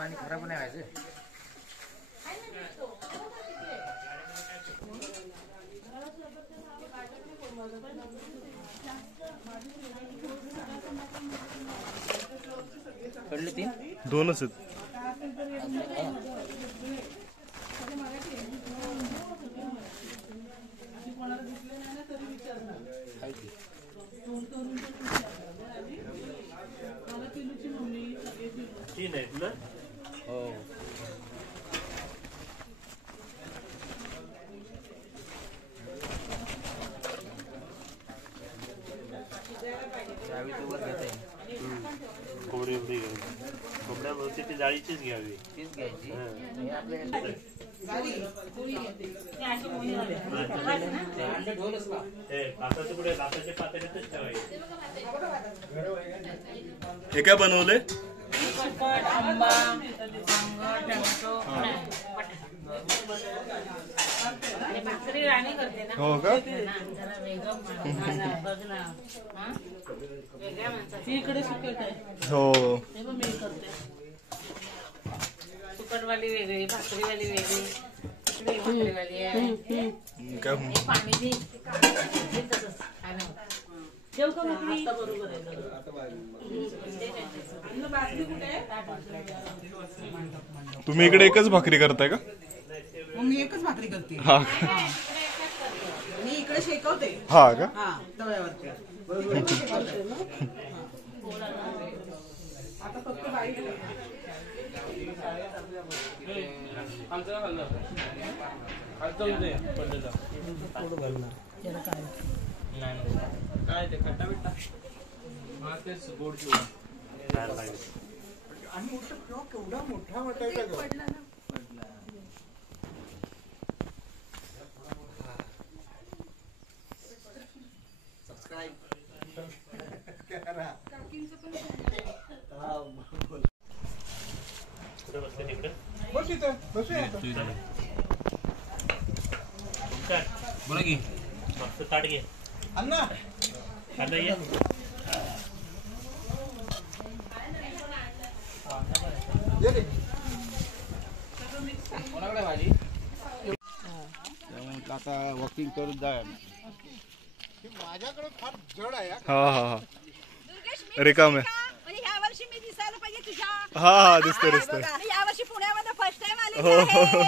पाणी खराब नाही व्हायचं. पडले 3 2च आहेत. तीन आहेत ना. हो चावी तर वर घेता येईल. कोंबडी एवढी कोंबड्यावरती ती जाळीचीच घ्यावी. तीच घ्यायची. हे आपल्याला ते भाताचे पुढे भाताचे पातेल्यातच ठेवायचे. हे काय बनवलंय? आंबा, टोमॅटो, आणि भाकरी राणी करते ना. हो का? जरा वेगळं बघ ना. वेगळ्या माणसाची इकडे सुकट आहे. हो ते पण मी करते. सुकटवाली वेगळी, भाकरीवाली वेगळी, इकडे भाकरीवाली आहे. काय पाणी दे. ठेव का भाकरी? आता बरोबर आहे. तुम्ही इकडे एकच भाकरी करताय का? मी एकच भाकरी करते. हा मी इकडे शेकवते. हा का? हा तव्यावरती. आता फक्त बाई काय ते खट्टा बिट्टा तेच गोड आणि मोठा फ्लॉक केवढा मोठा वाटायचा ग. कुठे बसते तिकडे? बस इथं बसूया. बोला की मस्त ताट घे. अण्णा कांदा घे. कोणाकडे भाजी आता वॉकिंग करून जाय. माझ्याकडे फार जड आहे. हा हा हा रिकाम आहे. म्हणजे ह्या वर्षी मी दिसायला पाहिजे तुझ्या. हा हा दिसतंय दिसतंय. या वर्षी पुण्यामध्ये फर्स्ट टाइम आले. हो हो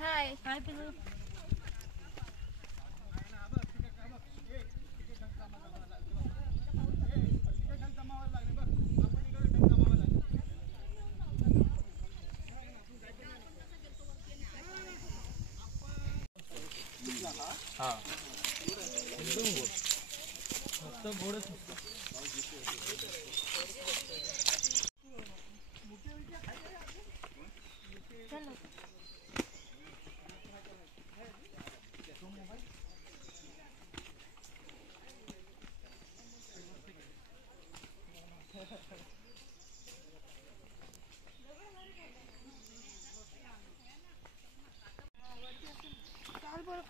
हाय हाय पिलू. हा एकदम गोड. फक्त गोडच नसतं.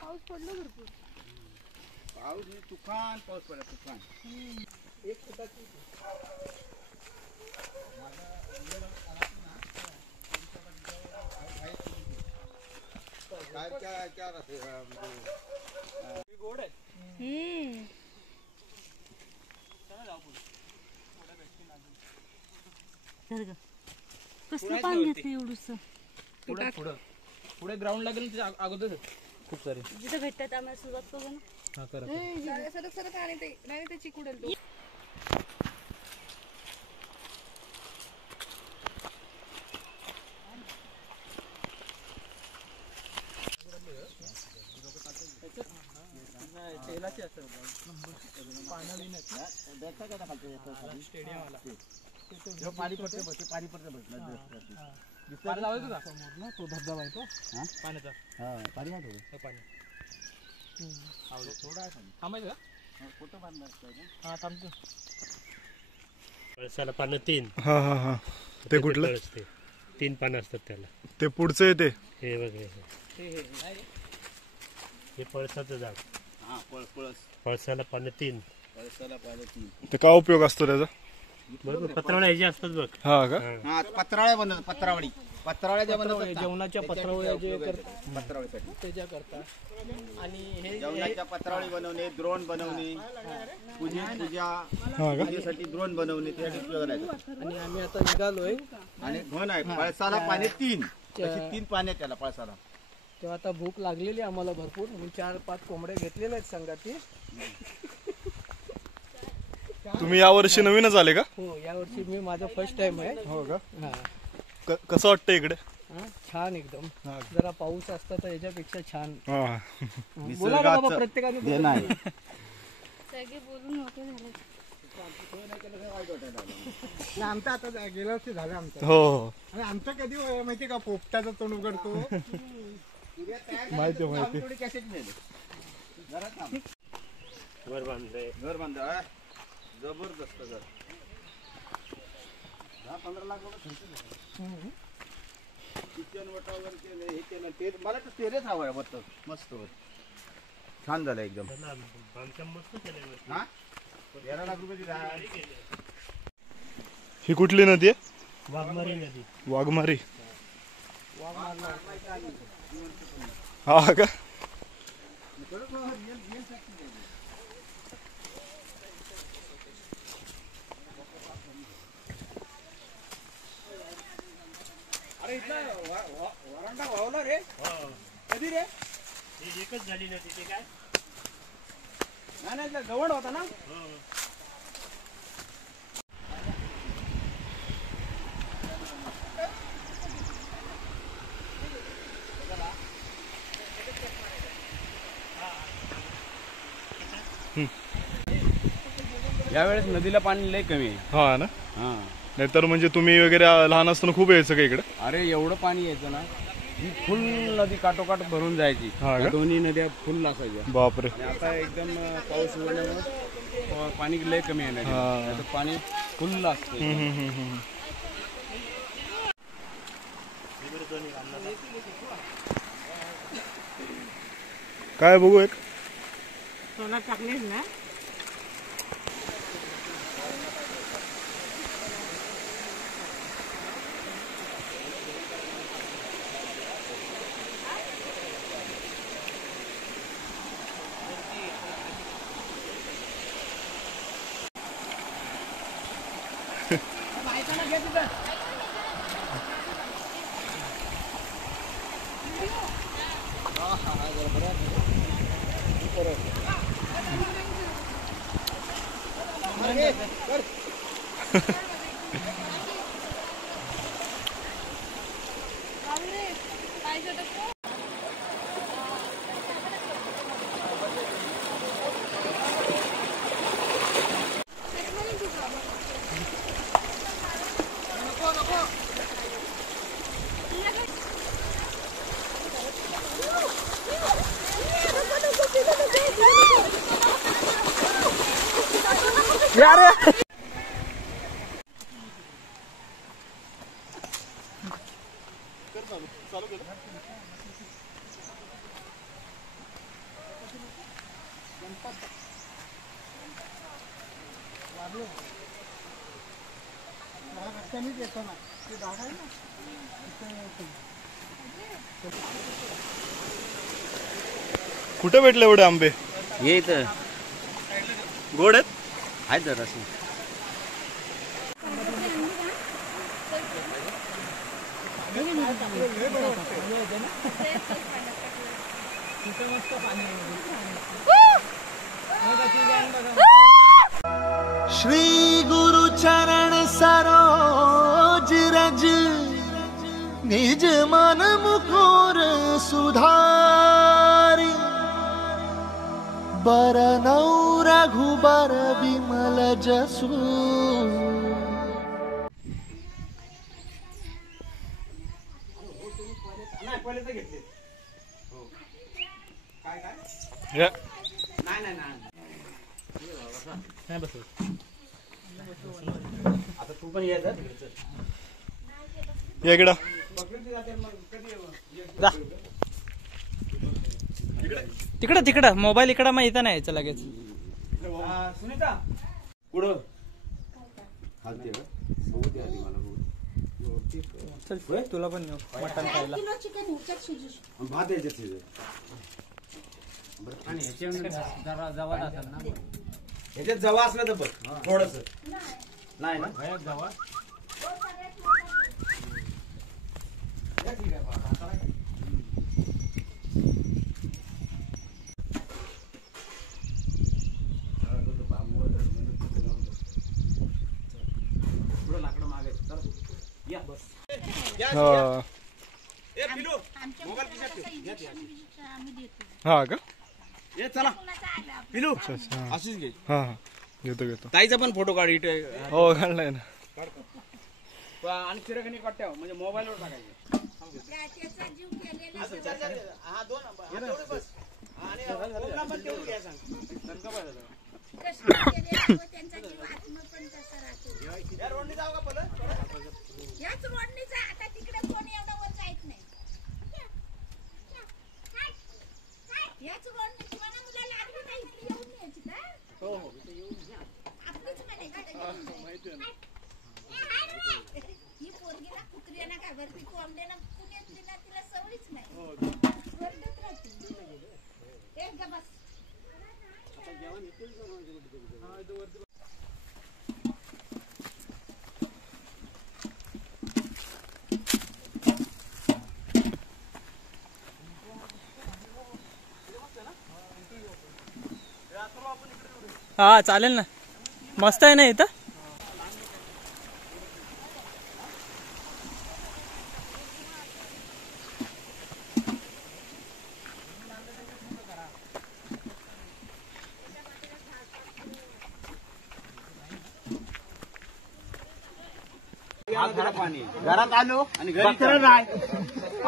पाऊस पडलो भरपूर. पाऊस तुफान पाऊस पडला तुफान. एक फुटाची गोड आहे. कसलं पाणी घेतलं एवढंच? पुढे ग्राउंड लागेल अगोदर खूप सारे जिथं भेटतात आम्हाला सुरुवात करू ना. हा करा. सरक सरक आणि ते नाही ते चिकुडेल तो. तेलाची असतं पाणी स्टेडियम आला. पाणी पडते पाणी लावायचं का समोर ना तो धबधबा आहे तो पाण्याचा पाणी आहे थोडं पाणी थोडं आहे थांबायचं का कुठं बांधलं हा थांबतो पळसाला पानं 3. हा हा हा ते कुठलं पळस ते 3 पानं असतात त्याला. ते पुढचं आहे ते हे बघ हे पळसाचं झाड. पळसाला पानं 3. ते का उपयोग असतो त्याचा बरोबर पत्रावळ्या ह्याचे असतात बघ. हा का हा पत्रावळ्या बनवतात पत्रावळ्या बनवतात जेवणाच्या पत्रावळ्या जे पत्रावळीसाठी त्याच्या करता आणि हे जेवणाच्या पत्रावळी बनवणे द्रोण बनवणे हा का पूजेसाठी द्रोण बनवणे त्यासाठी उपयोगाला येतात. आणि आम्ही आता निघालोय आणि घन आहे पळसाला पाणी 3 अशी 3 पाणी त्याला पळसाला. तेव्हा आता भूक लागलेली आम्हाला भरपूर. मी 4-5 कोंबड्या घेतलेल्या आहेत संगाती. तुम्ही यावर्षी नवीनच आले का हो यावर्षी मी माझा फर्स्ट टाइम आहे. हो का हा कसं वाटतं इकडे हा, छान एकदम. हा. जरा पाऊस असता तर याच्यापेक्षा छान. हा बोला ना बाबा प्रत्येकाने बोला. सगळे बोलून मोठे झाले. आमचं आता गेल्या वर्षी झालं आमचं. हो हो आणि आमचं कधी माहिती का पोपटाचं तोंड उघडतो. माहिती माहिती थोडी कॅसेट मिळेल घर बांधलंय. घर बांधा जबरदस्त घर 10-15 लाख रुपये किचन वटा वगैरे केलं हे केलं ते मला तर तेरेच हवं आहे मस्त छान झालं एकदम. बांधकाम मस्त केलंय. हा 13 लाख रुपये दिला. ही कुठली नदी आहे वाघमारी नदी. वाघमारी हा का अरे इथला वरांडा वावला रे. कधी रे? ही एकच झाली नदी ते काय. नाही इथला गवण होता ना. यावेळेस नदीला पाणी लय कमी आहे. हा ना हा नाहीतर म्हणजे तुम्ही वगैरे लहान असताना खूप यायचं का इकडे अरे एवढं पाणी यायचं ना ही फुल नदी काठोकाठ भरून जायची. हा का? या दोन्ही नद्या फुल असायच्या. बापरे आणि आता एकदम पाऊस उघडल्यामुळे पाणी लय कमी आहे नदीला. हा. नाहीतर पाणी फुल असतं. काय बघू एक सोना टाकलीस ना. कुठे भेटले एवढे आंबे ये इथं गोड आहेत आहेत जरा असं. श्री गुरु चरण सरोज रज निज मन मुकुर सुधारी बरनौ रघुबर विमल जसु मोबाईल तर घेतले हो काय काय या नाही नाही नाही नाही बस आता तू पण ये तर या इकडं पकडली जाते मग कधी तिकडं तिकडं मोबाईल इकडं मग इथं नाही यायचं लगेच. सुनीता पुढं खालते बघू दे आधी मला बघू चल तुला पण नेऊ मटण खायला. भात यायचे तिथे आणि ह्याच्या जवळ असेल ना ह्याच्यात जवळ असलं तर बघ थोडस नाही ना जवळ पुढं लाकडं मागे या बस हा ए पिलू हा का ये चला पिलू अच्छा अच्छा हा अशीच घे हा हा घेतो घेतो ताईचा पण फोटो काढ इथे हो काढलाय ना. आणि चिरखणी कट्ट्यावर म्हणजे मोबाईलवर टाकायचे हा दोन तेवढे बस आणि ओमला पण तेवढं घ्या सांग दणका पाहिजे या रोडनी जाऊ का पहिलं याच रोडनी जा आता तिकडे कोणी एवढं वर जायत नाही याच रोडनी तुम्हाला मुलाला लागली नाही इकडे येऊन यायची का हो हो आपलीच म्हणे माहिती आहे ना ही पोरगी ना कुत्र्या ना काय वरती कोंबड्या ना पुण्यातली ना तिला सवयच नाही वरडत राहते एक ग बस हा चालेल ना मस्त आहे ना इथं. घरात आलो आणि बकरा नाही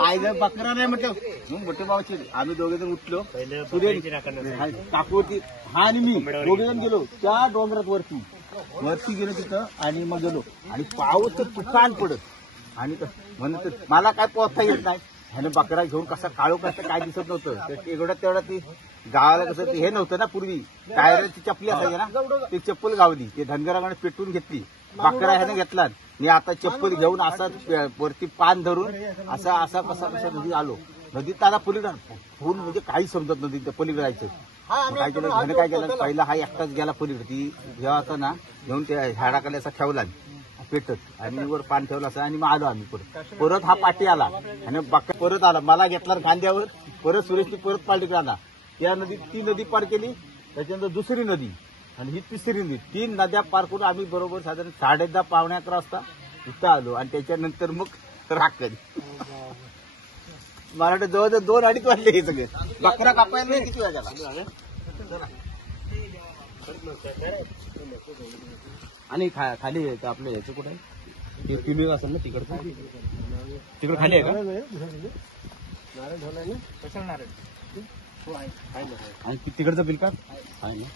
आईला बकरा नाही म्हटलं मग मोठे भाऊची आम्ही दोघे जण उठलो पुढे काकूवरती हा आणि मी दोघे जण गेलो त्या डोंगरात वरती गेलो तिथं आणि मग गेलो आणि पाऊस तर तुफान पडत आणि म्हणत मला काय पोहता येत नाही ह्याने बकरा घेऊन कसा काळो कसं काय दिसत नव्हतं एवढ्यात तेवढा ती गावाला कसं हे नव्हतं ना पूर्वी टायरची चपली असायची ना ती चप्पल गावली ते धनगराकडे पेटून घेतली बकरा ह्याने घेतला मी आता चप्पल घेऊन असा वरती पान धरून असा असा कसा कसा नदीत आलो नदीत आता पलीकडे फुल म्हणजे काही समजत नदीत पलीकडे जायचं काय केलं ह्याने काय केलं पहिला हा एकटाच गेला पलीकडे ती जेव्हा आता ना घेऊन त्या झाडाखाली असा ठेवला पेटत आणि वर पान ठेवलं असं आणि मग आलो आम्ही परत हा पाठी आला आणि बकरा परत आला मला घेतला खांद्यावर परत सुरेशची परत पालटीकडे आला त्या नदीत ती नदी पार केली त्याच्यानंतर दुसरी नदी आणि ही तिसरी नदी 3 नद्या पार करून आम्ही बरोबर साधारण 10:30 पावणे 11 वाजता इथं आलो आणि त्याच्यानंतर मग राखण मला वाटतं जवळजवळ 2-2.5 वाजले हे सगळे बकरा कापायला किती वेळ झाला आणि खाली आपलं याचं कुठं आहे पिलू असेल ना तिकडचं तिकडे खाली आहे का आणि तिकडचं बिल का आहे ना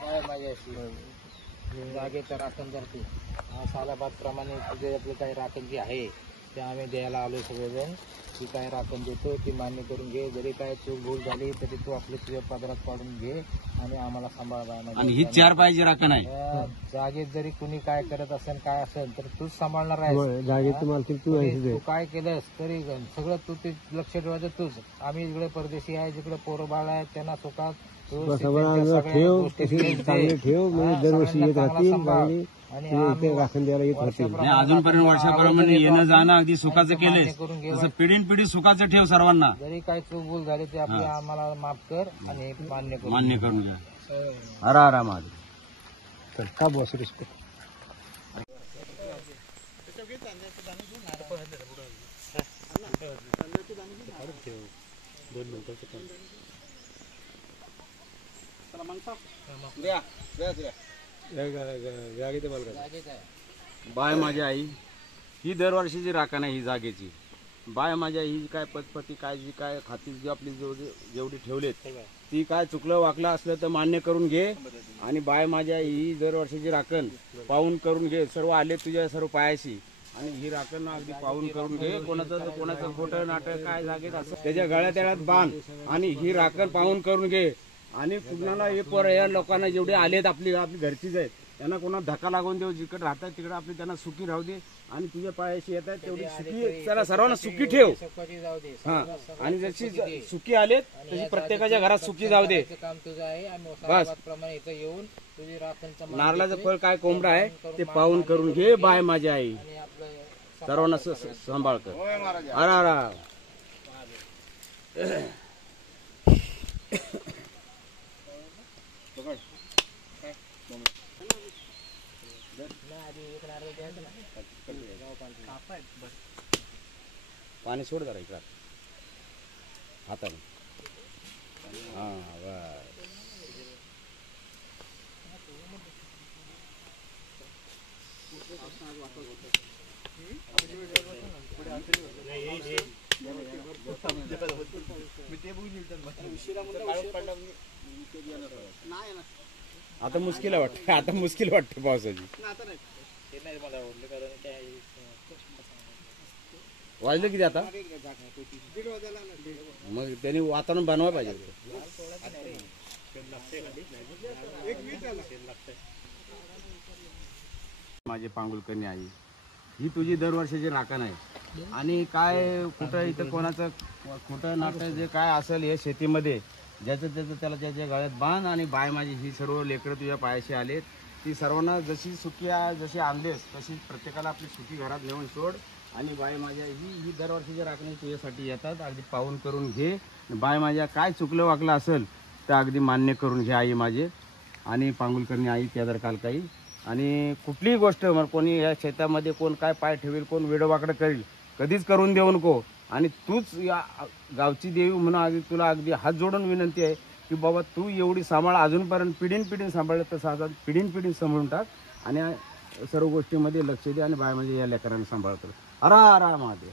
काय माझी अशी जागेचं राखण करते सालाबाद प्रमाणे तुझे आपले काही राखण जे आहे ते आम्ही द्यायला आलो सगळेजण ती काय राखण देतो ती मान्य करून घे जरी काय चूक भूल झाली तरी तू आपले तुझ्या पदरात पाडून घे आणि आम्हाला सांभाळा आणि ही 4 पाहिजे राखण आहे जागेत जरी कुणी काय करत असेल काय असेल तर तूच सांभाळणार आहे तू काय केलंस तरी सगळं तू ते लक्ष ठेवायचं तूच आम्ही इकडे परदेशी आहे जिकडे पोरं बाळ आहेत त्यांना सुखात अजूनपर्यंत वर्षाप्रमाणे येणं जाणं अगदी सुखाचं केलंय तसं पिढीन पिढी सुखाचं ठेव सर्वांना जरी काही चूक भूल झाली ते आपली आम्हाला माफ कर आणि मान्य करून घ्या हर हर महादेव का बॉस रिस्पेक्ट बाय माझी आई ही दरवर्षीची राखण आहे ही जागेची. बाय माझ्या ही काय पतपती काय जी काय खाती जी आपली जेवढी ठेवलेत ती काय चुकलं वाकलं असलं तर मान्य करून घे. आणि बाय माझ्या ही दरवर्षीची राखण पाहून करून घे. सर्व आले तुझ्या सर्व पायाशी आणि ही राखण अगदी पाहून करून घे. कोणाचं खोटं नाटक काय जागेत असं त्याच्या गळ्यात त्याळ्यात बांध आणि ही राखण पाहून करून घे. आणि कुणाला हे या लोकांना जेवढे आलेत आपली घरचीच आहेत त्यांना कोणा धक्का लागून देऊ. जिकडे राहतात तिकडे आपली त्यांना सुखी राहू दे. आणि तुझ्या पायाशी येतात तेवढी सुखी त्याला सर्वांना सुखी ठेव. हा आणि जशी सुखी आलेत तशी प्रत्येकाच्या घरात सुखी जाऊ दे. काम तुझं आहे. आम्ही बस प्रमाणे इथं येऊन तुझी राखण नारळाचं फळ काय कोंबडा आहे ते पाहून करून घे. बाय माझी आई सर्वांना सांभाळ कर. अरा पाणी सोड जरा इकडं हाताने. हा बस. आता मुश्किल वाटतं. आता मुश्किल वाटतं पावसाची. वाजलं किती आता मग त्यांनी वातावरण बनवायला पाहिजे. माझे पांगुलकरणी आई ही तुझी दरवर्षीची राखण आहे. आणि काय कुठं इथं कोणाचं कुठं नाटक जे काय असेल हे शेतीमध्ये ज्याचं त्याचं त्याला त्याच्या गळ्यात बांध. आणि बाय माझी ही सर्व लेकरं तुझ्या पायाशी आलेत ती सर्वांना जशी सुखी जशी आणलेस तशी प्रत्येकाला आपली सुखी घरात नेऊन सोड. आणि बाय माझ्या ही दरवर्षीची राखणी तुझ्यासाठी येतात. अगदी पाहून करून घे. बाय माझ्या काय चुकलं वाकलं असेल तर अगदी मान्य करून घे आई माझे. आणि पांगुलकरणी आई केदार कालकाई. आणि कुठलीही गोष्ट कोणी या शेतामध्ये कोण काय पाय ठेवेल कोण वेडोवाकडं करेल कधीच करून देऊ नको. आणि तूच या गावची देवी म्हणून अगदी तुला अगदी हात जोडून विनंती आहे की बाबा तू एवढी सांभाळ अजूनपर्यंत पिढीन सांभाळलं तसं आता पिढीन सांभाळून टाक. आणि सर्व गोष्टीमध्ये लक्ष दे. आणि बाय म्हणजे या लेकरांना सांभाळतो. अरा महादेव.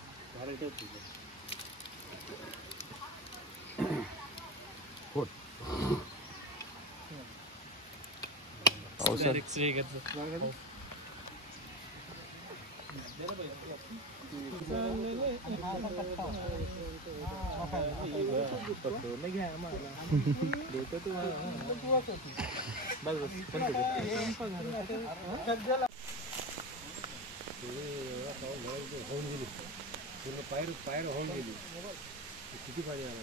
पायर होऊन गेली किती पाणी आलं.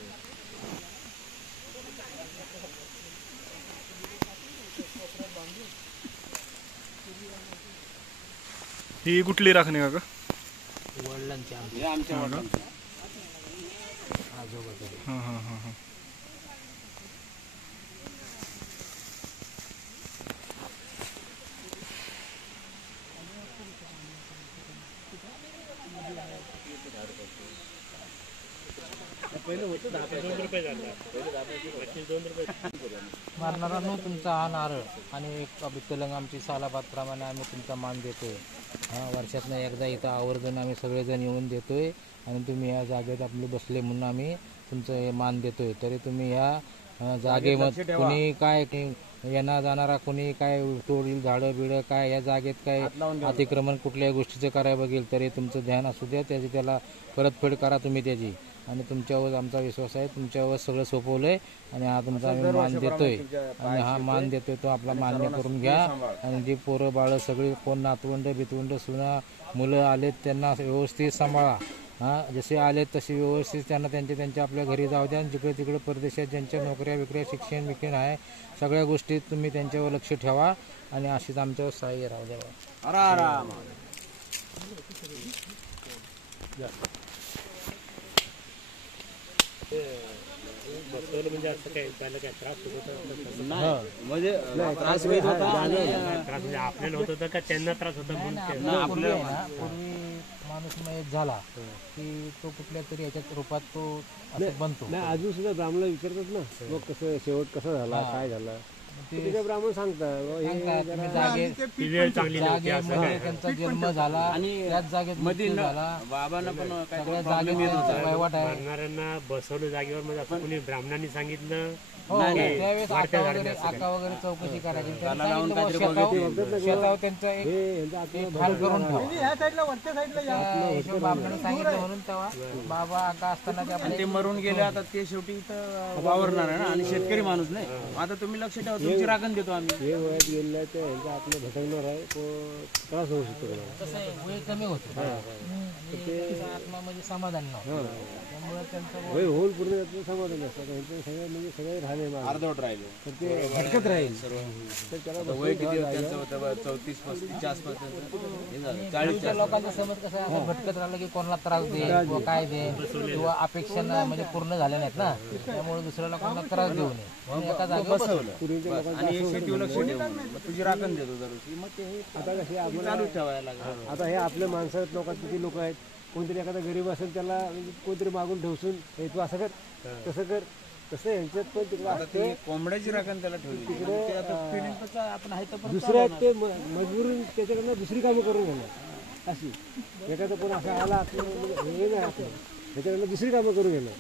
ही कुठली राखणी काका? वडिलांची आमच्या हां हां हां हां. मारणारांनो तुमचा हा नारळ आणि एक विकलंग आमची सालाबादप्रमाणे आम्ही तुमचा मान देतोय. वर्षातनं एकदा इथं आवर्जून आम्ही सगळेजण येऊन देतोय. आणि तुम्ही या जागेत आपले बसले म्हणून आम्ही तुमचं हे मान देतोय. तरी तुम्ही ह्या जागेमध्ये कोणी काय येणार जाणारा कोणी काय तोडील झाडं बिडं काय या जागेत काय अतिक्रमण कुठल्याही गोष्टीचं करायला बघेल तरी तुमचं ध्यान असू द्या. त्याची त्याला परतफेड करा तुम्ही त्याची. आणि तुमच्यावर आमचा विश्वास आहे. तुमच्यावर सगळं सोपवलंय आणि हा तुमचा आम्ही मान देतोय. आणि हा मान देतोय तो आपला मान्य करून घ्या. आणि जी पोरं बाळं सगळी कोण नातवंड बितवंड सुना मुलं आलेत त्यांना व्यवस्थित सांभाळा. जसे आलेत तसे व्यवस्थित त्यांना त्यांच्या आपल्या घरी जाऊ द्या. जिकडे तिकडे परदेशात ज्यांच्या नोकऱ्या विक्र्या शिक्षण विक्षण आहे सगळ्या गोष्टीत तुम्ही त्यांच्यावर लक्ष ठेवा. आणि अशीच आमच्यावर सहाय्य राहू द्यावा. म्हणजे असं काय त्याला काय त्रास होत म्हणजे त्रास होत होता. त्रास म्हणजे आपल्याला होत होता का त्यांना त्रास होता म्हणून पूर्वी माणूस मयत झाला की तो कुठल्या तरी याच्यात रूपात तो असं बनतो. अजून सुद्धा ब्राह्मणाला विचारतात ना मग कसं शेवट कसा झाला काय झाला. ते ब्राह्मण सांगतात जागेमध्ये त्यांचा जन्म झाला आणि त्याच जागेत मृत्यू झाला. बाबांना पण सगळ्या जागेत वहिवाट आहे. मारणाऱ्यांना बसवलं जागेवर म्हणजे असं कोणी ब्राह्मणांनी सांगितलं. हो त्यावेळेस आका वगैरे चौकशी करायची. त्यांनी सांगितलं बुवा शेतावर त्यांचं एक खाल करून ठेवा. बाबांनी सांगितलं म्हणून तेव्हा बाबा आका असताना ते आपले ते मरून गेले. आता ते शेवटी इथं वावरणार आहे ना आणि शेतकरी माणूस नाही. आता तुम्ही लक्ष ठेवा, तुमची राखण देतो आम्ही. वयात गेलेलं तर आपलं भटकणार आहे त्रास होऊ शकतो. तसं वय कमी होतं आत्मा म्हणजे समाधान नव्हतं. त्यामुळे त्यांचं होऊन पूर्ण समाधान असतं. त्यांचं सगळं म्हणजे सगळे राहिले अर्धवट राहिले तर ते भटकत राहील. तर त्याला वय किती त्यांचं होतं? 34-35च्या आसपास. 40 लोकांचा समज कसा आहे, असं भटकत राहिलं की कोणाला त्रास दे किंवा काय दे किंवा अपेक्षा म्हणजे पूर्ण झाल्या नाहीत ना, त्यामुळे दुसऱ्या लोकांना त्रास देऊ नये म्हणून एका जागेवर बसवलं. आणि शेतीवर लक्ष ठेवून तुझी राखण देतो दररोज. मग ते आता कसे आपण चालूच ठेवायला लागलं. आता हे आपल्या माणसं आहेत, लोकांत किती लोक आहेत. कोणतरी एखादा गरीब असेल त्याला कोणतरी मागून ठेवसून हे तू असं कर तसं कर, तसं यांच्यात पण तिकडे कोंबड्याची राखण त्याला ठेवली तिकडे. आपण आहे तर दुसऱ्या ते मजबूरून त्याच्याकडनं दुसरी कामं करून घेणार. अशी एखादा कोण असा आला आपलं हे नाही आपलं त्याच्याकडनं दुसरी कामं करून घेणार.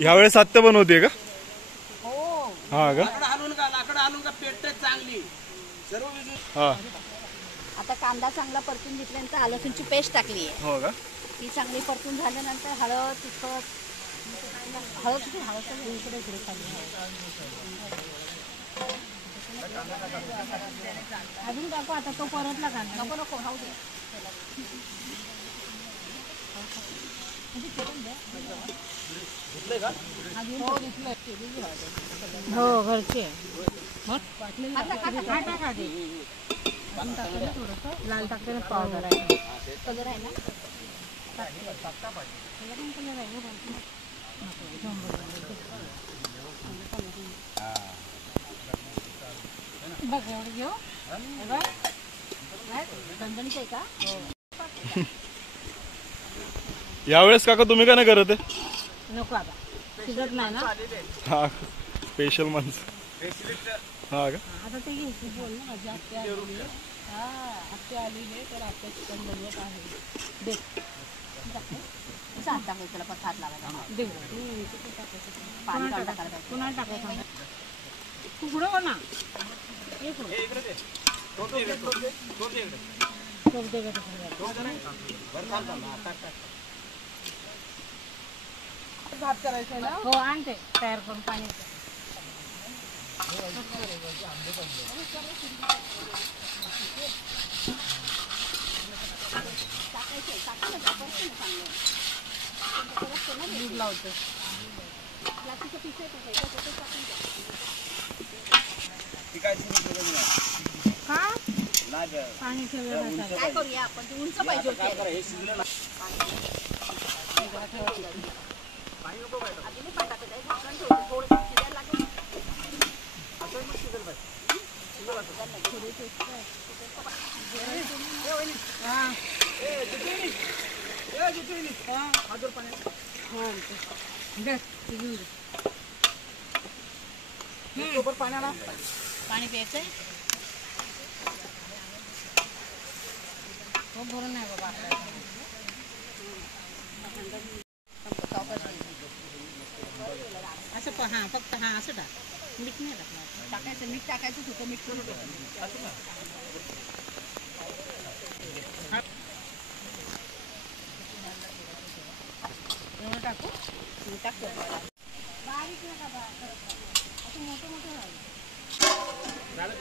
यावेळेस सत्य बनवते का? हा का? लाकडं आणून का पेटते चांगली सर्व. हा आता कांदा चांगला परतून घेतल्यानंतर लसूणची पेस्ट टाकली आहे. हो का? ती चांगली परतून झाल्यानंतर हळद तिखट हळद इकडे खाली अजून टाकू. आता तो परतला कांदा नको राहू दे. हो घरचे लाल टाकते पावडर आहे कलर आहे ना. बघ एवढं घेऊ दणदणीच आहे का? यावेळेस काका तुम्ही का नाही करत आहे? नको आता शिजत नाही ना. हा स्पेशल माणसं. हा का? आता ते घ्यायची बोल ना. माझी आत्या आली. हा आत्या आली आहे तर आत्या चिकन बनवत आहे. दे सांग टाकायचं त्याला पण हात लावायला दे. पाणी काढून टाकायला पाहिजे. पुन्हा टाकायचं तुकडं हो ना. भात करायचं ना. हो आणते तयार करून पाणी. दूध लावतो. का पाणी ठेवलं काय करूया आपण. उंच पाहिजे पाणी प्यायचंय. हो भरून नाही बाबा. असं हा फक्त हा असं टाक. मीठ नाही टाकायचं. मीठ टाकायचं होतं. मीठ करून एवढं टाकू. टाकतो बारीक नका असं मोठं मोठं राहिलं. घरात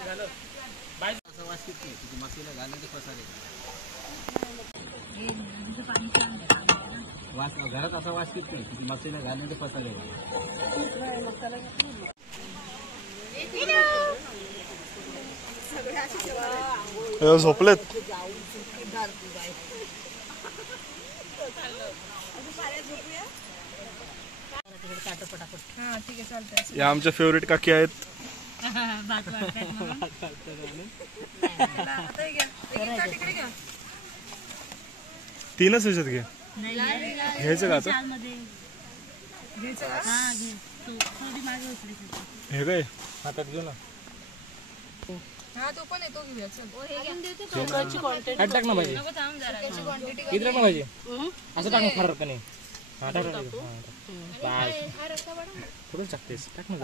असा वास येत नाही मसाला घालून ते पसारे झोपलेत. या आमच्या फेवरेट काकी आहेत. तीनच ह्याच्यात घे घ्यायचं का आता हे काय हातात घेऊ ना टाक ना भाजी किती टाक ना भाजी असं टाक ना खरं का नाही थोडंच टाकतेस टाक ना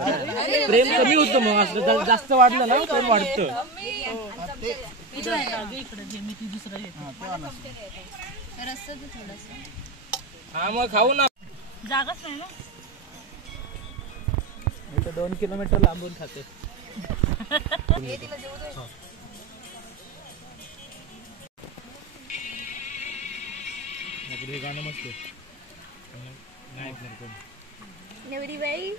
प्रेम कमी होतं मग असं जास्त वाढलं ना प्रेम वाढतं. हा मग खाऊ ना जागाच नाही ना 2 किलोमीटर लांबून खाते. गाणं मस्त नाही एवढी बाई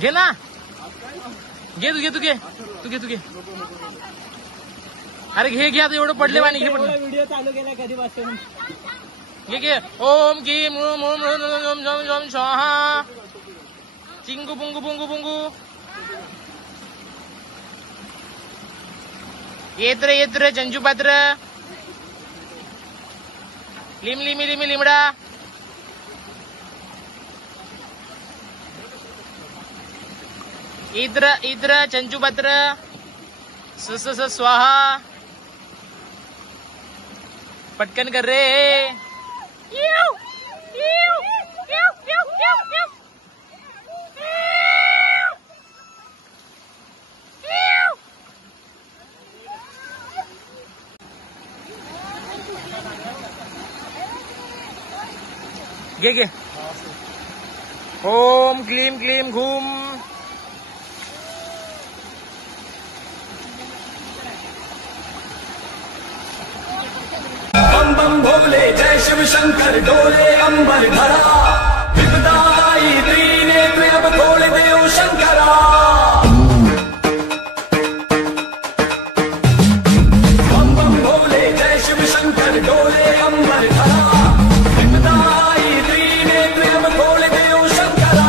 घे ना घे तू घे अरे घे आता एवढं पडले पाणी घे व्हिडिओ चालू केला कधीपासून घे ओम किम ओम ओम ओम झम झम स्वाहा चिंगू पुंगू पुंगू पुंगू येत्र चंचू पात्र लिमी लिमडा इद्र चंचुपत्र स स्वाहा पटकन कर रे घे ओम क्लीम क्लीम घूम. बम बम भोले जय शिव शंकर डोले अंबर धरा विपदा आई त्रिनेत्र अब खोल देव शंकरा. बम बम भोले जय शिव शंकर डोले अंबर धरा विपदा आई त्रिनेत्र अब खोल देव शंकरा.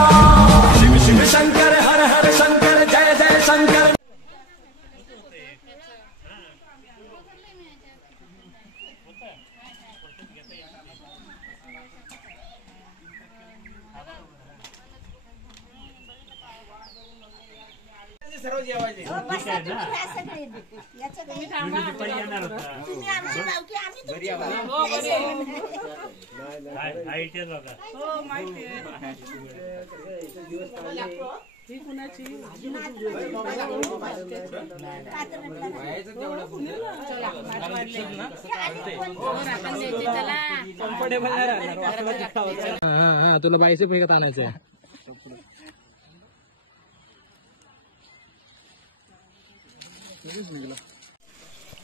शिव शिव शंकर हर हर शंकर जय जय शंकर. सर्व जेवायचे हो, बसा तुम्ही या सगळे. याचं काही- दुपारी येणार होता. तुम्ही आमची भावकी, आम्ही तुमची हाय इथेच होता. तुला बाईचं फेकत आणायचंय.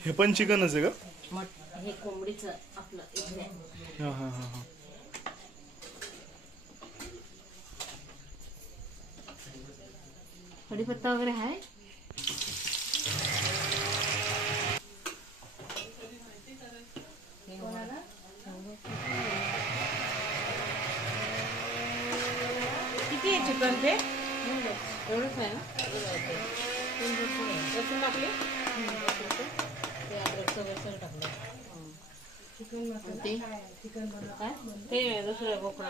हे पण चिकनच आहे का? हे कोंबडीचं आपलं इकडे. हा हा हा हा. कढीपत्ता वगैरे आहे. किती आहे चिकन ते? एवढंच आहे ना? लसूण टाकले? ते दुसरं बोकडा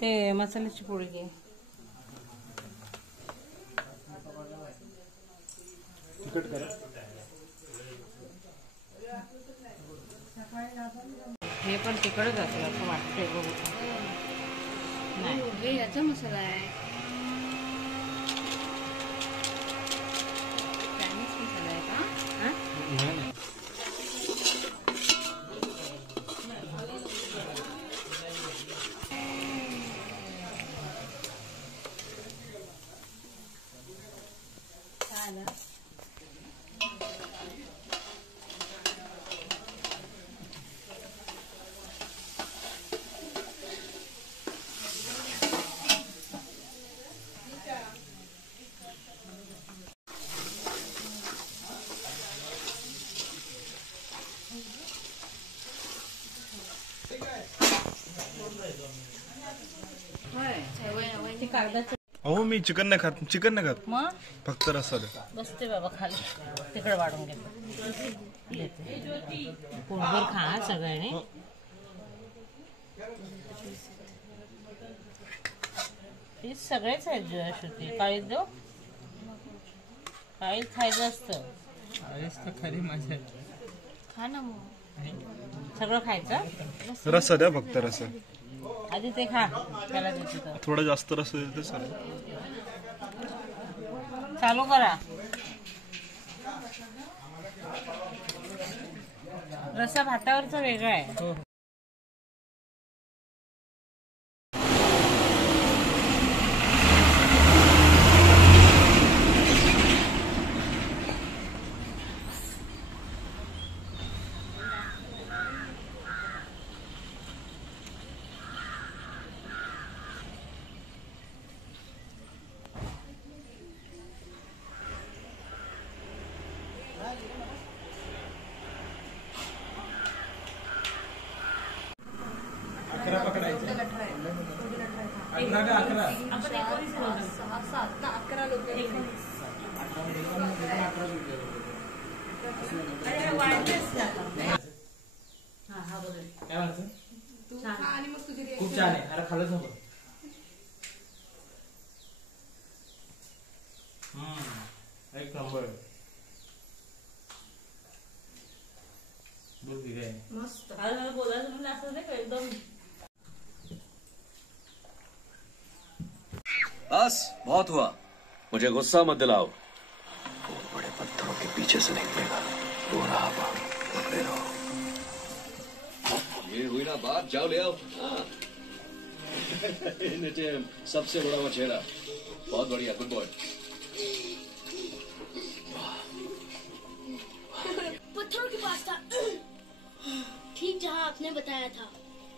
ते मसाल्याची पोळी घे. तिखट करा. हे पण तिकडच असेल असं वाटतंय बघू. नाही हे याचा मसाला आहे. चायनीज मसाला आहे का? अहो मी चिकन नाही खात. मग फक्त रस्सा द्या. बसते बाबा खाली. तिकडे वाढून घेते. पोटभर खा सगळ्यांनी. हे सगळेच आहेत श्रुती. काळीच देऊ. काळीच खायचं असतं. खरी मजा. खा ना मग. सगळं खायचं. रस्सा द्या फक्त रस्सा. आधी ते खा. त्याला देते तर. थोडा जास्त रस्सा देते सर. चालू करा. रस्सा भातावरचा वेगळा आहे. खूप छान आहे. अरे खाल्लंच नको. एक नंबर. मस्त. बोलायचं म्हणजे असं नाही का एकदम. बस बहुत हुआ. मुझे गुस्सा मत दिलाओ। बड़े पत्थरों के पीछे से निकलेगा, रो रहा पकड़े रहो। ये हुई ना बात, जाओ ले आओ। नीचे सबसे बड़ा मछेरा, बहुत बढ़िया, गुड बॉय। पत्थरों के पास था, ठीक जहाँ आपने बताया था।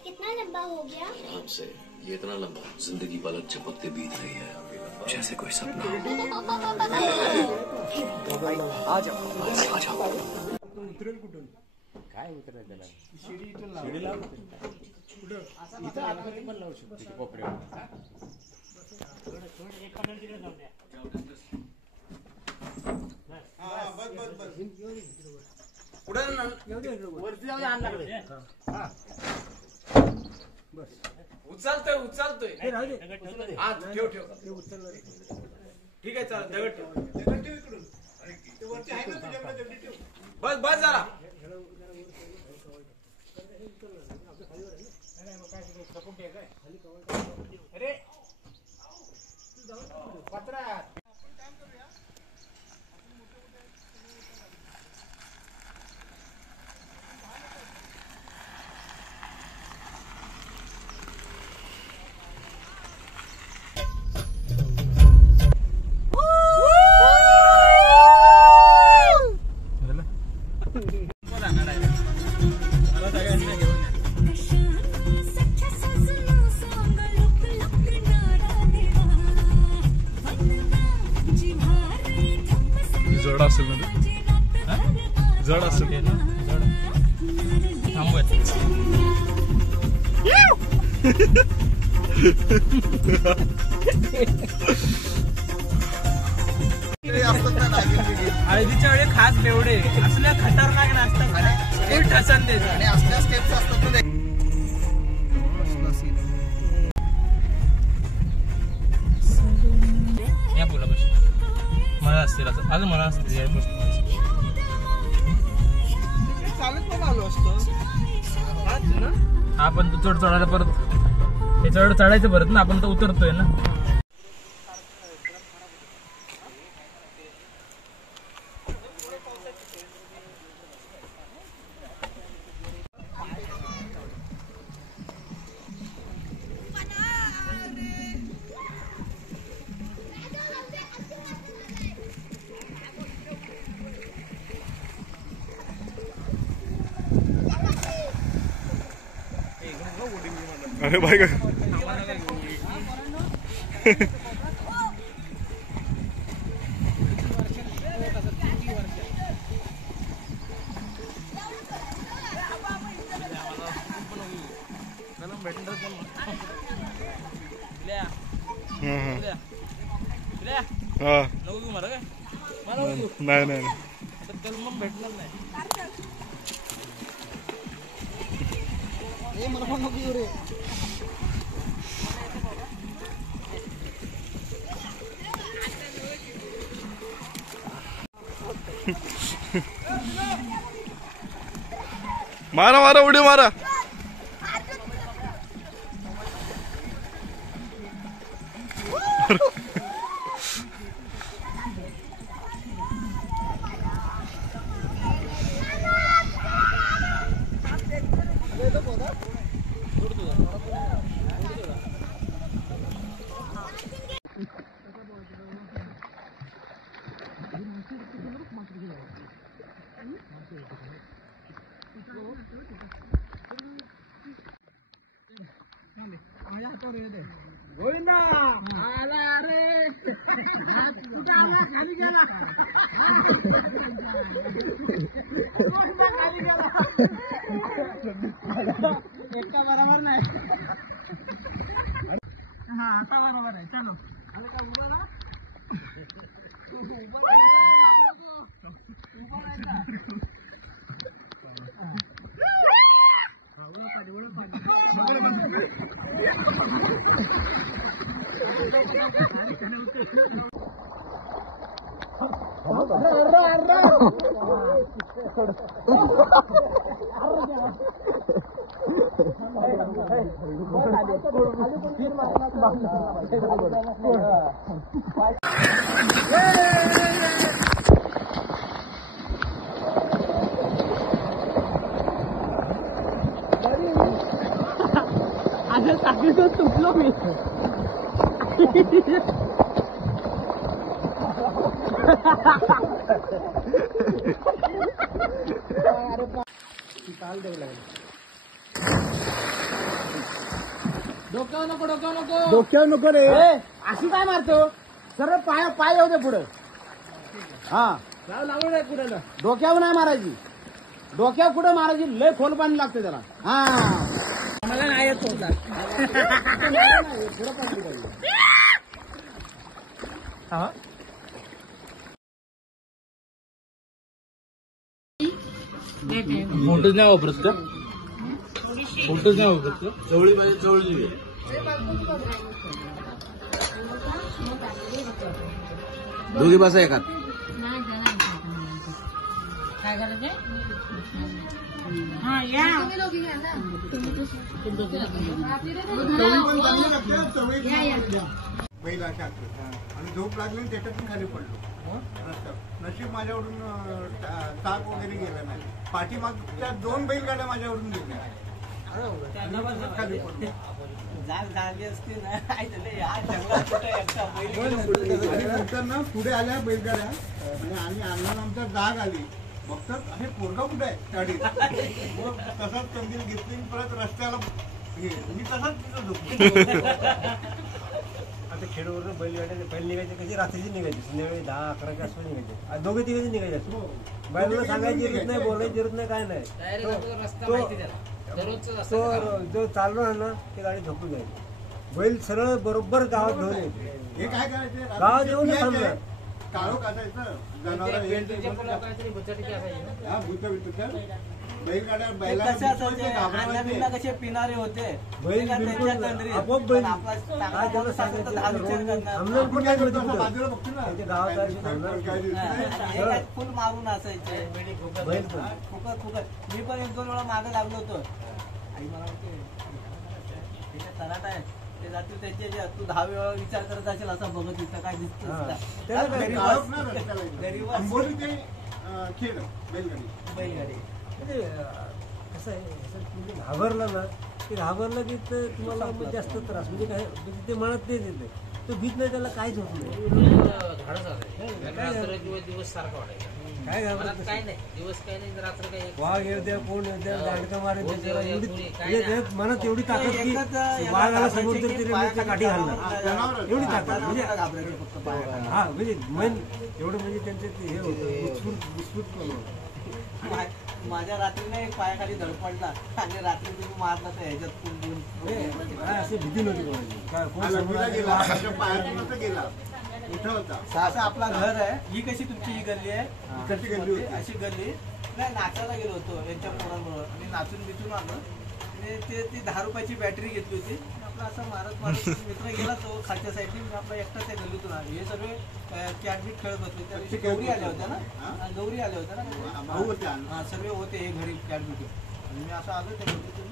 कितना लंबा हो गया? आराम से, ये इतना लंबा, जिंदगी पलक झपकते बीत रही है, जैसे कोई सपना। आ जाओ, आ जाओ। उतरेल कुठून? काय उतरेल त्याला? शिडी इथून लाव. शिडी लाव. कुठं? इथं आतमध्ये पण लावू शकतो कोपऱ्यावर. वरती जाऊ आणला. उचलतोय उचलतोय. हा ठेव ठेव. ठीक आहे चालेल. दगड ठेव. दगड ठेव इकडून. ते वरती आहे ना तुझ्याकडे, दगड ठेव. बस बस जरा. अरे पत्रा जड असेल ना, जड असेल ना. थांबूयात. हळदीच्या वेळी खास बेवडे असल्या खतरनाक नसतात, ठसन देत आणि असल्या स्टेप्स असतात. या बोला बस मला असतील असं अजून मला असते चालत पण आलो असतो. आपण तो चढ चढायला परत हे चढ चढायचं परत ना, आपण तर उतरतोय ना. अरे भाई का नाही नाही भेटणार नाही. मारा मारा उडी मारा. गोविंदा आला रे. खाली गेला. खाली गेला. एकटा बरोबर नाही. हा आता बरोबर आहे. चलो आलं का उभा ना. तुटलो मी. डोक्यावर नको, डोक्यावर नको, डोक्यावर नको रे. अशी काय मारतो सरळ पाय येऊ दे पुढं. हा लावून आहे पुढे. डोक्यावर नाही मारायची, डोक्यावर कुठं मारायची, लय खोल पाणी लागतं त्याला. हा मला नाही येत होता. पुढं पाणी पाहिजे. फोटोच नाही वापरत का? फोटोच नाही वापरत का? चवळी पाहिजे, चवळी. दोघी बसा एकात. काय करायचं? हा या बैल अशा आणि झोप लागली त्याच्यातून खाली पडलो. नशीब माझ्यावरून ताक वगैरे गेला नाही. पाठीमागच्या 2 बैलगाड्या माझ्यावरून गेल्या. खाली पडलो. नंतर पुढे आल्या बैलगाड्या आणि अण्णाला आमच्या जाग आली. बघतात अरे पोरगा कुठे आहे गाडीत. मग तसाच कंदील घेतली परत रस्त्याला मी तसाच तिथं झोपलो. आता खेडवरून बैल निघायचे कशी रात्रीची निघायची, संध्याकाळी 10-11च्या आसपास निघायचे. दोघे तिघे निघायचे असतो. बैलाला सांगायची जरूरत नाही, बोलायची जरूरत नाही, काय नाही. तो जो चाललो आहे ना ते गाडी झोपून जायची. बैल सरळ बरोबर गावात घेऊन यायचे. हे काय करायचे गावात येऊन थांबलं. काळोख असायचं जनावर बैलगाड्या बैला कसे पिणारे होते. बैल बिलकुल आपोआप बैल काय त्याला सांगायचं बाजूला बघतो ना फुल मारून असायचे बैल फुकट फुकट. मी पण 1-2 वेळा मागे लागलो होतो. आई मला तराट आहे ते जातील त्याचे तू 10 वेळा विचार करत असेल असा बघत दिसतं काय दिसतं. बैलगाडी कसं आहे घाबरलं ना ते घाबरलं की तुम्हाला जास्त त्रास म्हणजे काय ते मनात तेच येते. तो भीत नाही त्याला काहीच होत नाही. दिवस सारखा वाटायचा. काय घाबरत काय नाही दिवस काय नाही रात्र काय वाघ येऊ द्या कोण येऊ द्या दांडका मारे एवढी मनात एवढी ताकद की वाघाला समोर तर ते काठी घालणार एवढी ताकद म्हणजे हा म्हणजे मन एवढं म्हणजे त्यांचे हे होतं विस्फुट. माझ्या रात्रीने पायाखाली धडपडला आणि रात्री तुम्ही मारला तर ह्याच्यात कोण अशी भीती नव्हती गेला. असं आपला घर आहे. ही कशी तुमची ही गल्ली आहे. कशी गल्ली होती अशी गल्ली नाही. नाचायला गेलो होतो यांच्या पोरांबरोबर आणि नाचून बिचून आलो आणि ती 10 रुपयाची बॅटरी घेतली होती. आपला असं मारत मित्र गेला तो खालच्या साईडनी. मी आपला एकटा त्या गल्लीतून आलो. हे सर्व कॅटबीट खेळत होते. त्या दिवशी गौरी आल्या होत्या ना. गौरी आल्या होत्या ना. हा सर्व होते हे घरी कॅटबीट. आणि मी असं आलो त्या गल्लीतून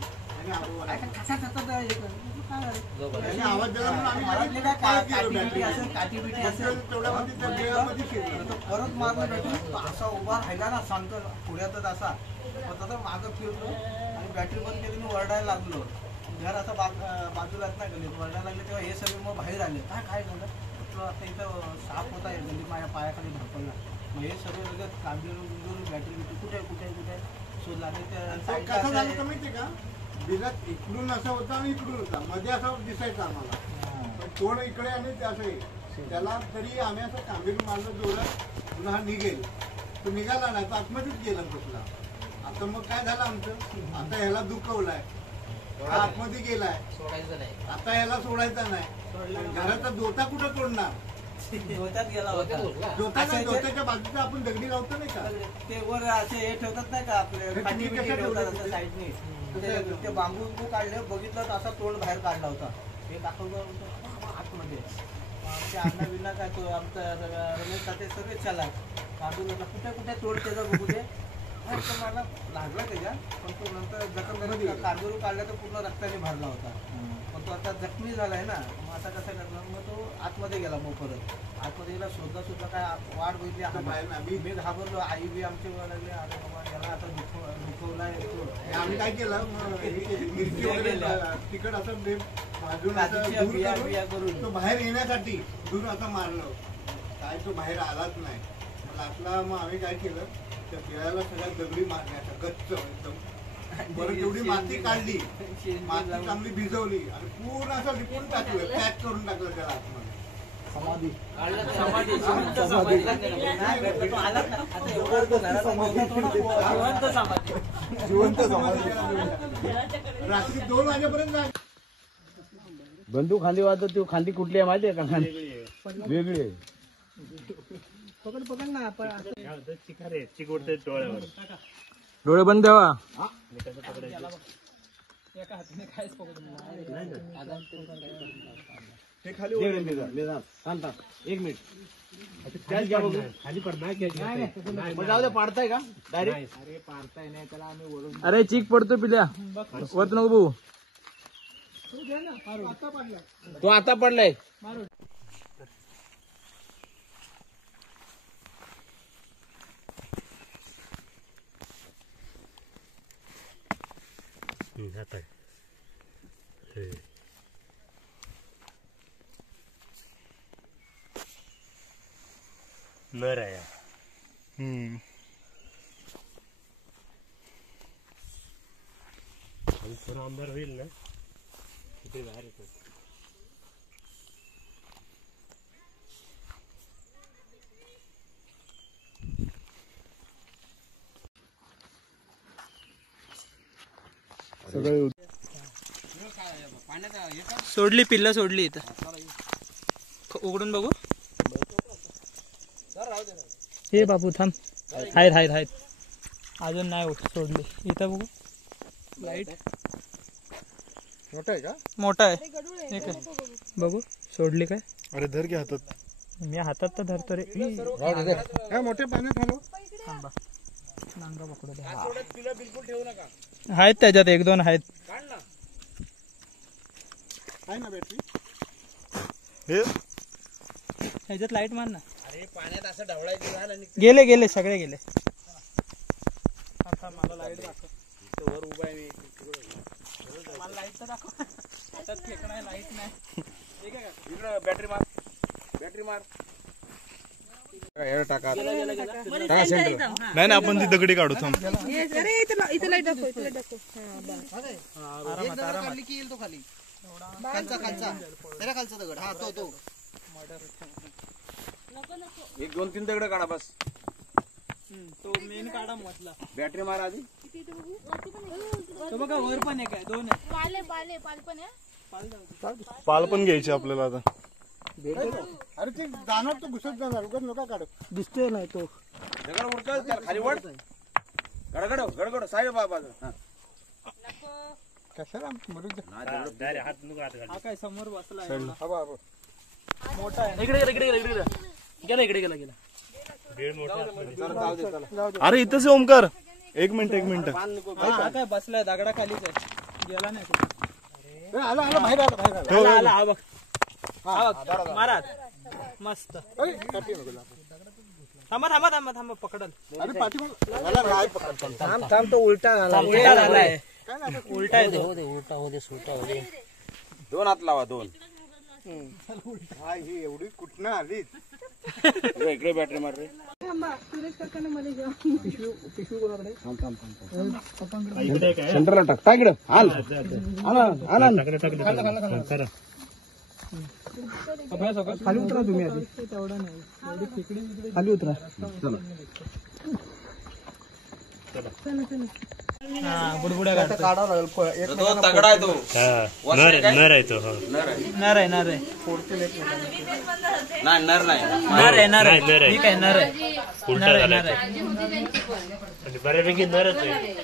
परत मागं भेटून असा उभा राहिला ना सांगतो पुण्यातच असा. मागं फिरलो आणि बॅटरी बंद केली. मी वरडायला लागलो. घर असं बाजूलाच नाही गेले. वरडायला लागले तेव्हा हे सगळे मग बाहेर आले. काय झालं आता इथं साप होता गल्ली माझ्या पायाखाली धडपडला. मग हे सगळे लगेच कांदून बॅटरी कुठे कुठे कुठे शोध लागले. कसं झालं तर माहितीये का बिलात इकडून असा होता आणि इकडून होता. मध्ये असं दिसायचं आम्हाला. तोड इकडे आणि असं त्याला तरी आम्ही असं कांबीर मारलं जोरात. पुन्हा हा निघेल तो निघाला नाही. तो आतमध्येच गेला कुठला. आता मग काय झालं आमचं. आता ह्याला दुखवलाय. हा आतमध्ये गेलाय. आता ह्याला सोडायचा नाही. घराचा दोता कुठं तोडणार. डोक्यात गेला होता. डोक्याच्या बाजूला आपण दगडी लावतो नाही का ते वर असे हे ठेवतात नाही का आपले फाटी बिटी ठेवतात साईडनी. ते बांबू काढले बघितलं तर असा तोंड बाहेर काढला होता. हे दाखवलं आतमध्ये. आमच्या अण्णा बिन्ना काय तो आमचा रमेश ताते सगळे चला काढून कुठे कुठे तोड त्याचा बघू दे. मला लागला त्याच्या पण तो नंतर जखम कांदूर काढला तर पूर्ण रक्ताने भरला होता. पण तो आता जखमी झालाय ना, मग आता कसं करणार, मग तो आतमध्ये गेला. मग परत आतमध्ये गेला, सुद्धा काय वाट बघितली. मी घाबरलो, आई बी आमचे लागले, अरे बाबा याला आता दुखवलाय. आम्ही काय केलं मिरची वगैरे तिकड असं बिया करून तो बाहेर येण्यासाठी दूर असं मारलं. काय तो बाहेर आलाच नाही. लास्टला मग आम्ही काय केलं, त्या बिळाला सगळ्या दगडी मारण्याचा गच्च एकदम. बरं तेवढी माती काढली, माती चांगली भिजवली आणि पूर्ण असं लिपून टाकलं, पॅक करून टाकलं त्याला आतमध्ये. समाधी जिवंत समाधी रात्री 2 वाजेपर्यंत. बंदूक खांदी वाजत, ती खांदी कुठली आहे माहिती आहे का? वेगळी आहे. पकड ना. चिकोडते डोळ्यावर. डोळे बंद ठेवा. हे खाली एक मिनिट खाली पडणार. जाऊ दे, पाडताय का डायरेक्ट? अरे पाडताय नाही त्याला, आम्ही वळून. अरे चीक पडतो पिल्या, वरत नको भाऊ. तो आता पडलाय. नर आहे. थोडा आमदार होईल ना, तिथे बाहेर येतो. सोडली पिल्ला, सोडली इथं. उघडून बघू. हे बापू थांब. आहेत अजून नाही सोडली. इथं बघू. लाईट मोठा आहे का? मोठा आहे. हे काय बघू, सोडली काय? अरे धर घे हातात. मी हातात तर धरतो रे. मोठ्या पाण्यात हलव. थांबा, नांगा पकडू दे. आहेत त्याच्यात 1-2 आहेत. आहे ना बॅटरी? ह्याच्यात लाईट मार ना. अरे पाण्यात असं ढवळायचं झालं. गेले सगळे गेले. आता मला लाईट दाखव. वर उभा आहे मी. मला लाईट तर दाखव. हातात फेकणार लाईट नाही. इकडं बॅटरी मार. टाका. नाही आपण ती दगडी काढू. थांब. खाली की येईल तो खाली. खालचा त्याला खालचा दगड. हा तो 1-2-3 दगड काढा बस. तो मेन काढा म्हटला. बॅटरी मार आधी. तो बघा वर पण आहे काय, 2 आहे. पाल पण घ्यायची आपल्याला आता. अरे ते जाणार, तो घुसत जाणार. उगाच नका काढ. दिसतोय नाही तो. दगड उडतो त्याला खाली वड. गडगड साहेब बाबा. कशाला मरू दे. हात नको हात घाल. हा काय समोर बसला हवा मोठा आहे. इकडे गेला. वेळ मोठा. अरे इथंच आहे ओमकार. एक मिनिट. हा काय बसलाय दगडा खालीच आहे. गेला नाही कुठे. आला बाहेर आला. हा बघ. मारा मस्त. थांबा पकडल. अरे पाठी थांब तो उलटा झालाय. उलटा आहे तो. दोन हात लावा. 2 ही एवढी कुठनं आली? इकडे बॅटरी मार रे. सेंटरला टाक इकडं. खाली उतरा तुम्ही आधी. तेवढा नाही. खाली उतरा. बुडबुड्या तगडा आहे तो. नर आहे तो. नर आहे. नाही नर नर आहे. ठीक आहे, नर आहे. उलटा झाला. बऱ्यापैकी नरच आहे.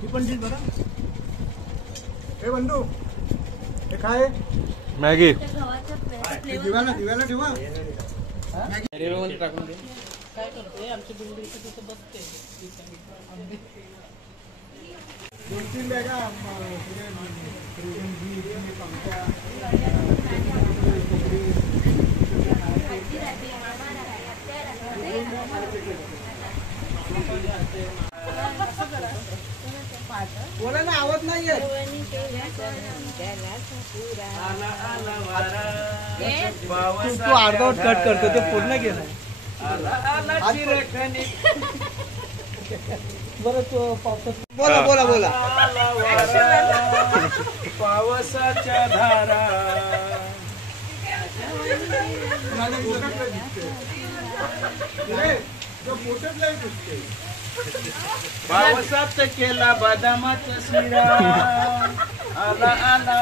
ती पण ठीक बरं. हे बंधू हे काय मॅगी दिव्याला ठेवा. टाकून दे. काय करते आमची बिल्डिंग तिथे बसते 2-3 बॅगा बोला ना आवाज नाहीये. तू अर्धवट कट करतो ते पूर्ण गेलाय. बरं तो बोला बोला बोला. पावसाच्या धारा पावसात केला बदामाचा शिरा आला आला.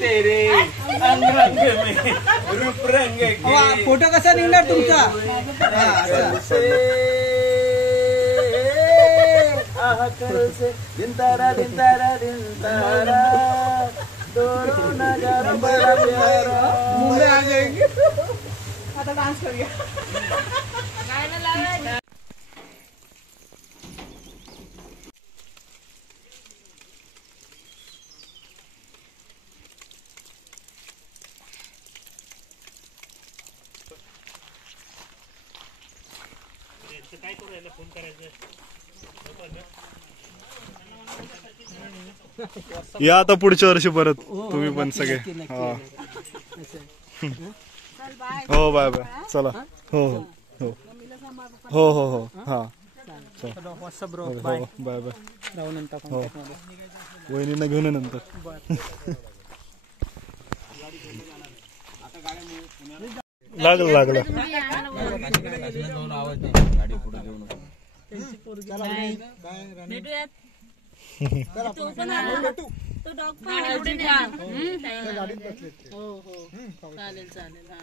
तेरे अंग में रूप रंग के फोटो कसा निघणार तुमचा. दिनतारा दिनतारा दिनतारा दोनों नजारा बड़ा प्यारा. मुंबई आ जाएंगे. आता डान्स करूया. काय करू याला फोन करायचं. या आता पुढच्या वर्षी परत तुम्ही पण सगळे. हो बाय बाय. चला. हो हो हो हो हो हो हा व्हॉट्सअप ब्रो. Bye bye. राहू नंतर हो वहिनींना घेऊन नंतर. लागलं लागलं. तो डॉग पण गाडीत बसले. हो हो चालेल चालेल. हा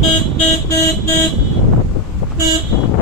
Beep beep beep beep.